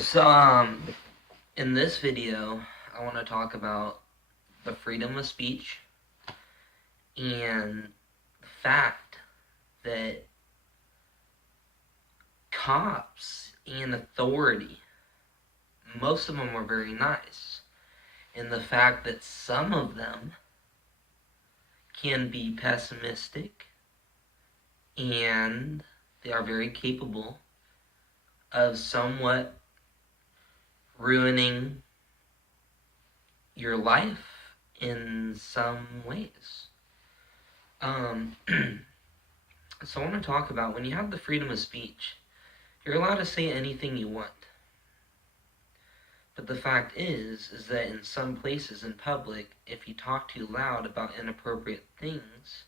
So, in this video, I want to talk about the freedom of speech and the fact that cops and authority, most of them are very nice, and the fact that some of them can be pessimistic and they are very capable of somewhat ruining your life in some ways. So I want to talk about when you have the freedom of speech, you're allowed to say anything you want. But the fact is that in some places in public, if you talk too loud about inappropriate things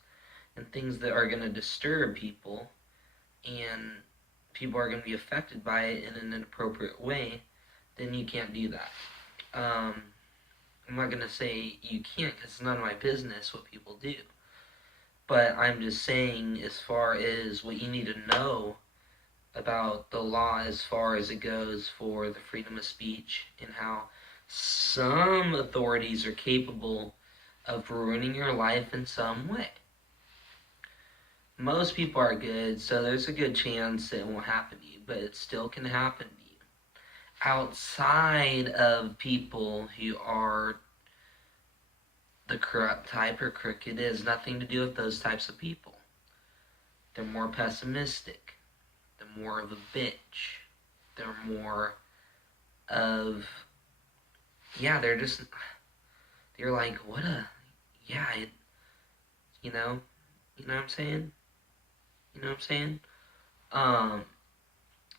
and things that are going to disturb people and people are going to be affected by it in an inappropriate way, then you can't do that. I'm not going to say you can't because it's none of my business what people do. But I'm just saying, as far as what you need to know about the law as far as it goes for the freedom of speech and how some authorities are capable of ruining your life in some way. Most people are good, so there's a good chance it won't happen to you, but it still can happen to you. Outside of people who are the corrupt type or crooked, it has nothing to do with those types of people. They're more pessimistic. They're more of a bitch. They're more of, they're like, what a, you know what I'm saying? You know what I'm saying?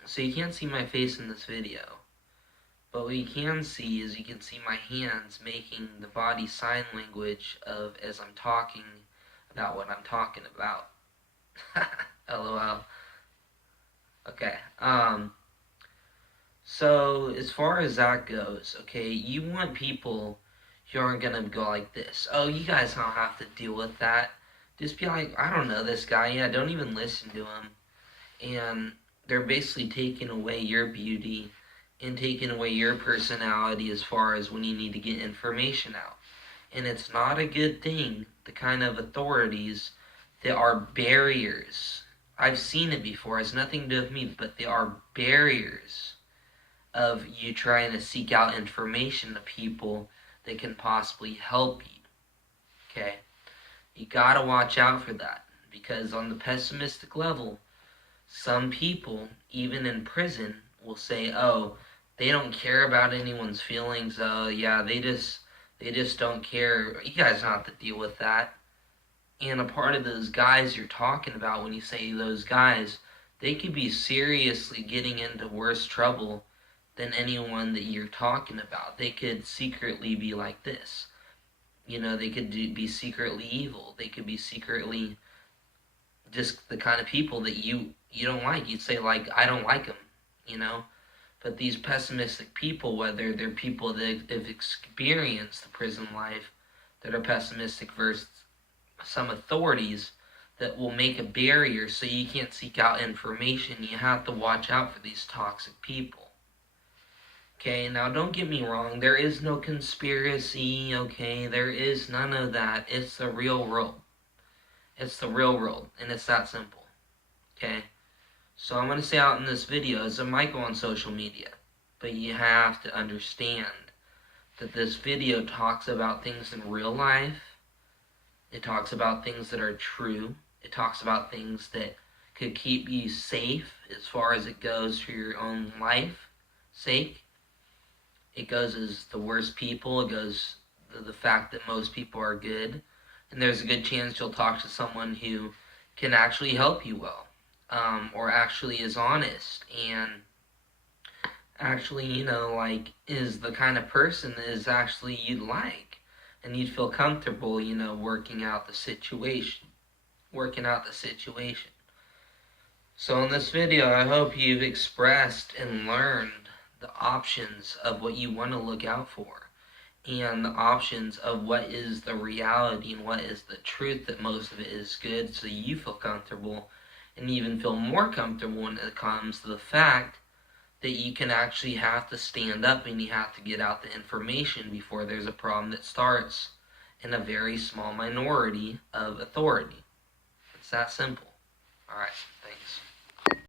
So you can't see my face in this video, but what you can see is you can see my hands making the body sign language of as I'm talking about what I'm talking about. LOL. Okay, so as far as that goes, okay, you want people who aren't gonna go like this. Oh, you guys don't have to deal with that. Just be like, I don't know this guy. Yeah, don't even listen to him. And they're basically taking away your beauty and taking away your personality as far as when you need to get information out. And it's not a good thing, the kind of authorities that are barriers. I've seen it before. It's nothing to do with me, but they are barriers of you trying to seek out information to people that can possibly help you. Okay? You gotta watch out for that, because on the pessimistic level, some people, even in prison, will say, oh, they don't care about anyone's feelings. They just don't care. You guys don't have to deal with that. And a part of those guys you're talking about, when you say those guys, they could be seriously getting into worse trouble than anyone that you're talking about. They could secretly be like this. They could be secretly evil. They could be secretly just the kind of people that you don't like. You'd say, like, I don't like them, But these pessimistic people, whether they're people that have experienced the prison life, that are pessimistic versus some authorities that will make a barrier so you can't seek out information, you have to watch out for these toxic people. Okay, now don't get me wrong, there is no conspiracy, okay? There is none of that. It's the real world. It's the real world, and it's that simple. Okay? So I'm going to say out in this video, it might go on social media, but you have to understand that this video talks about things in real life. It talks about things that are true. It talks about things that could keep you safe as far as it goes for your own life sake. It goes as the worst people. It goes the fact that most people are good. And there's a good chance you'll talk to someone who can actually help you well. Or actually is honest and actually, is the kind of person that is actually you'd like. And you'd feel comfortable, working out the situation. So in this video, I hope you've expressed and learned the options of what you want to look out for, and the options of what is the reality and what is the truth, that most of it is good, so you feel comfortable and even feel more comfortable when it comes to the fact that you can actually have to stand up and you have to get out the information before there's a problem that starts in a very small minority of authority. It's that simple. Alright.